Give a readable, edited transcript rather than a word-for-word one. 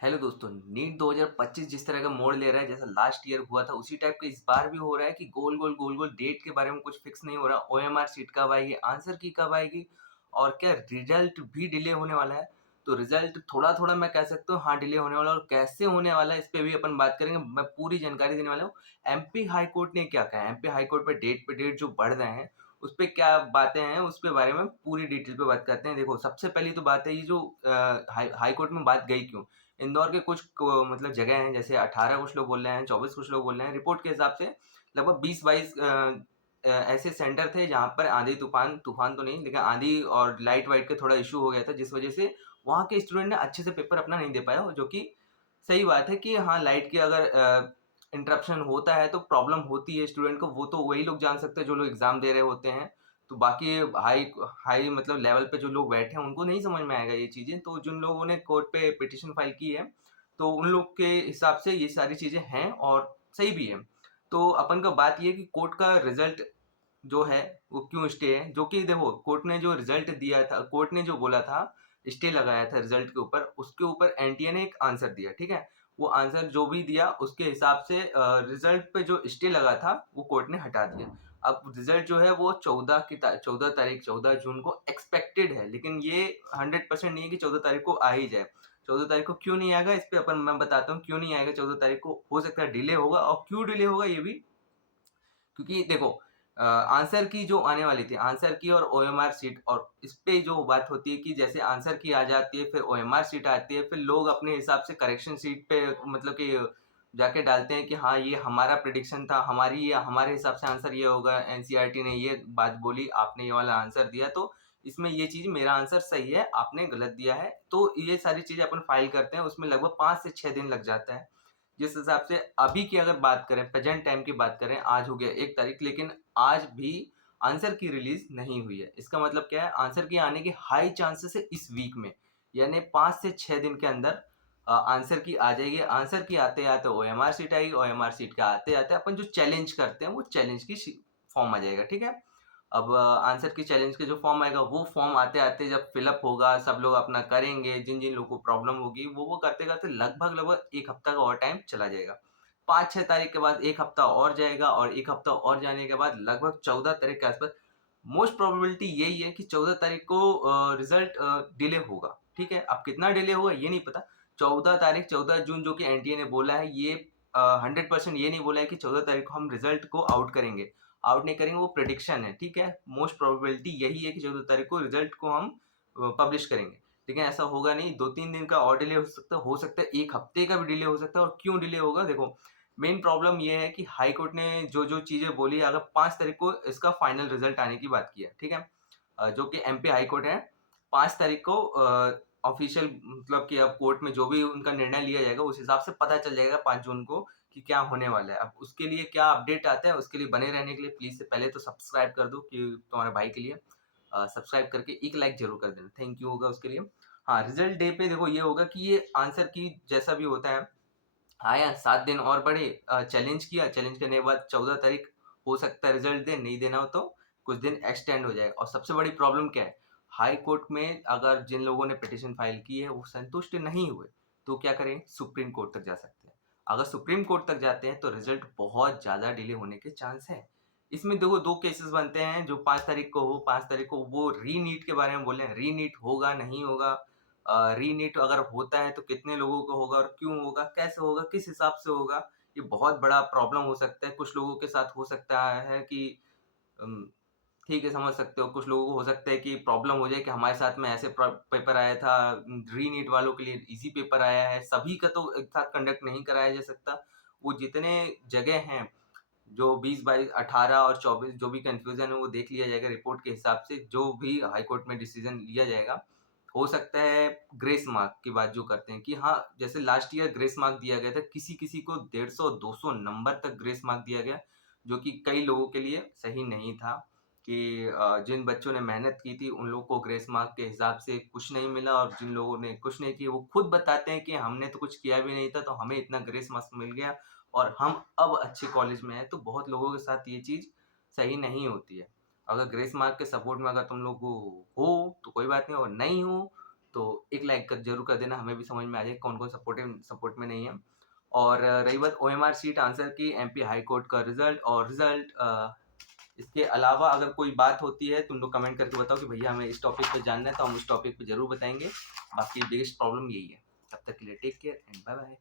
Hello दोस्तों, NEET 2025 जिस तरह का मोड़ ले रहा है जैसा लास्ट ईयर हुआ था उसी टाइप का इस बार भी हो रहा है कि गोल गोल डेट के बारे में कुछ फिक्स नहीं हो रहा। ओएमआर सीट कब आएगी, आंसर की कब आएगी और क्या रिजल्ट भी डिले होने वाला है। तो रिजल्ट थोड़ा थोड़ा मैं कह सकता हूँ, हाँ डिले होने वाला है और कैसे होने वाला है इस पे भी अपन बात करेंगे। मैं पूरी जानकारी देने वाला हूँ। एमपी हाई कोर्ट ने क्या कहा है, एमपी हाई कोर्ट पे डेट जो बढ़ रहे हैं उस पे क्या बातें हैं, उस पे बारे में पूरी डिटेल पे बात करते हैं। देखो, सबसे पहली तो बात है ये जो हाई कोर्ट में बात गई क्यों। इंदौर के कुछ मतलब जगह हैं, जैसे 18 कुछ लोग बोल रहे हैं, 24 कुछ लोग बोल रहे हैं। रिपोर्ट के हिसाब से लगभग 20-22 ऐसे सेंटर थे जहाँ पर आंधी तूफान तूफान तो नहीं लेकिन आंधी और लाइट वाइट का थोड़ा इशू हो गया था, जिस वजह से वहाँ के स्टूडेंट ने अच्छे से पेपर अपना नहीं दे पाया जो कि सही बात है कि हाँ, लाइट की अगर इंटरप्शन होता है तो प्रॉब्लम होती है स्टूडेंट को। वो तो वही लोग जान सकते हैं जो लोग एग्जाम दे रहे होते हैं। तो बाकी हाई हाई मतलब लेवल पे जो लोग बैठे हैं उनको नहीं समझ में आएगा ये चीज़ें। तो जिन लोगों ने कोर्ट पे पिटीशन फाइल की है तो उन लोग के हिसाब से ये सारी चीज़ें हैं और सही भी है। तो अपन का बात ये है कि कोर्ट का रिजल्ट जो है वो क्यों स्टे है, जो कि देखो कोर्ट ने जो रिजल्ट दिया था, कोर्ट ने जो बोला था, स्टे लगाया था रिजल्ट के ऊपर, उसके ऊपर एनटीए ने एक आंसर दिया, ठीक है। वो आंसर जो भी दिया उसके हिसाब से रिजल्ट पे जो स्टे लगा था वो कोर्ट ने हटा दिया। अब रिजल्ट जो है वो 14 तारीख 14 जून को एक्सपेक्टेड है, लेकिन ये 100% नहीं है कि 14 तारीख को आ ही जाए। 14 तारीख को क्यों नहीं आएगा इस पे अपन मैं बताता हूँ क्यों नहीं आएगा। 14 तारीख को हो सकता है डिले होगा, और क्यों डिले होगा ये भी, क्योंकि देखो आंसर की जो आने वाली थी, आंसर की और ओएमआर सीट, और इस पे जो बात होती है कि जैसे आंसर की आ जाती है फिर ओएमआर सीट आती है, फिर लोग अपने हिसाब से करेक्शन सीट पे मतलब कि जाके डालते हैं कि हाँ ये हमारा प्रिडिक्शन था, हमारी ये हमारे हिसाब से आंसर ये होगा, एनसीईआरटी ने ये बात बोली, आपने ये वाला आंसर दिया तो इसमें ये चीज मेरा आंसर सही है, आपने गलत दिया है। तो ये सारी चीजें अपन फाइल करते हैं, उसमें लगभग 5 से 6 दिन लग जाता है। जिस हिसाब से अभी की अगर बात करें, प्रेजेंट टाइम की बात करें, आज हो गया 1 तारीख, लेकिन आज भी आंसर की रिलीज नहीं हुई है। इसका मतलब क्या है, आंसर की आने की हाई चांसेस है इस वीक में, यानी 5 से 6 दिन के अंदर आंसर की आ जाएगी। आंसर की आते आते ओएमआर सीट आएगी, ओएमआर सीट का आते आते अपन जो चैलेंज करते हैं वो चैलेंज की फॉर्म आ जाएगा, ठीक है। अब आंसर की चैलेंज के जो फॉर्म आएगा वो फॉर्म आते आते जब फिलअप होगा, सब लोग अपना करेंगे, जिन जिन लोगों को प्रॉब्लम होगी वो करते करते लगभग लगभग 1 हफ्ता का और टाइम चला जाएगा। 5-6 तारीख के बाद 1 हफ्ता और जाएगा, और 1 हफ्ता और जाने के बाद लगभग 14 तारीख के आसपास मोस्ट प्रोबेबिलिटी यही है कि 14 तारीख को रिजल्ट डिले होगा, ठीक है। अब कितना डिले होगा ये नहीं पता। 14 तारीख 14 जून जो कि एनटीए ने बोला है, ये 100% ये नहीं बोला है कि 14 तारीख को हम रिजल्ट को आउट करेंगे, आउट नहीं करेंगे, वो प्रेडिक्शन है, ठीक है। मोस्ट प्रोबेबिलिटी यही है कि 14 तारीख को रिजल्ट को हम पब्लिश करेंगे, लेकिन ऐसा होगा नहीं। 2-3 दिन का और डिले हो सकता है 1 हफ्ते का भी डिले हो सकता है। और क्यों डिले होगा, देखो मेन प्रॉब्लम ये है कि हाई कोर्ट ने जो जो चीजें बोली, अगर 5 तारीख को इसका फाइनल रिजल्ट आने की बात की है, ठीक है। जो कि एमपी हाई कोर्ट है, 5 तारीख को ऑफिशियल मतलब कि अब कोर्ट में जो भी उनका निर्णय लिया जाएगा उस हिसाब से पता चल जाएगा 5 जून को कि क्या होने वाला है। अब उसके लिए क्या अपडेट आता है, उसके लिए बने रहने के लिए प्लीज से पहले तो सब्सक्राइब कर दो कि तुम्हारे भाई के लिए सब्सक्राइब करके एक लाइक जरूर कर देना, थैंक यू होगा उसके लिए। हाँ, रिजल्ट डे पे देखो ये होगा कि ये आंसर की जैसा भी होता है, आया 7 दिन और बढ़े, चैलेंज किया, चैलेंज करने के बाद 14 तारीख हो सकता है रिजल्ट दे, नहीं देना हो तो कुछ दिन एक्सटेंड हो जाएगा। और सबसे बड़ी प्रॉब्लम क्या है, हाई कोर्ट में अगर जिन लोगों ने पिटिशन फाइल की है वो संतुष्ट नहीं हुए तो क्या करें, सुप्रीम कोर्ट तक जा सकते हैं। अगर सुप्रीम कोर्ट तक जाते हैं तो रिजल्ट बहुत ज्यादा डिले होने के चांस है। इसमें देखो दो केसेस बनते हैं, जो 5 तारीख को हो, 5 तारीख को वो री नीट के बारे में बोल रहे हैं, री नीट होगा नहीं होगा, रीनीट अगर होता है तो कितने लोगों को होगा और क्यों होगा, कैसे होगा, किस हिसाब से होगा, ये बहुत बड़ा प्रॉब्लम हो सकता है। कुछ लोगों के साथ हो सकता है कि अम, ठीक है समझ सकते हो, कुछ लोगों को हो सकता है कि प्रॉब्लम हो जाए कि हमारे साथ में ऐसे पेपर आया था, रीनीट वालों के लिए इजी पेपर आया है, सभी का तो एक साथ कंडक्ट नहीं कराया जा सकता। वो जितने जगह हैं, जो 20, 22, 18 और 24 जो भी कंफ्यूजन है वो देख लिया जाएगा रिपोर्ट के हिसाब से, जो भी हाई कोर्ट में डिसीजन लिया जाएगा। हो सकता है ग्रेस मार्क की बात जो करते हैं कि हाँ, जैसे लास्ट ईयर ग्रेस मार्क दिया गया था, किसी किसी को 150-200 नंबर तक ग्रेस मार्क दिया गया, जो कि कई लोगों के लिए सही नहीं था। कि जिन बच्चों ने मेहनत की थी उन लोगों को ग्रेस मार्क के हिसाब से कुछ नहीं मिला, और जिन लोगों ने कुछ नहीं किया वो खुद बताते हैं कि हमने तो कुछ किया भी नहीं था तो हमें इतना ग्रेस मार्क्स मिल गया और हम अब अच्छे कॉलेज में हैं। तो बहुत लोगों के साथ ये चीज़ सही नहीं होती है। अगर ग्रेस मार्क के सपोर्ट में अगर तुम लोग हो तो कोई बात नहीं, और नहीं हो तो एक लाइक कर जरूर कर देना, हमें भी समझ में आ जाए कौन कौन सपोर्ट में नहीं है। और रही बात OMR सीट आंसर की, MP हाई कोर्ट का रिजल्ट इसके अलावा अगर कोई बात होती है तुम लोग कमेंट करके बताओ कि भैया हमें इस टॉपिक पे जानना है, तो हम उस टॉपिक पे जरूर बताएंगे। बाकी बिगेस्ट प्रॉब्लम यही है। तब तक के लिए take care and bye bye.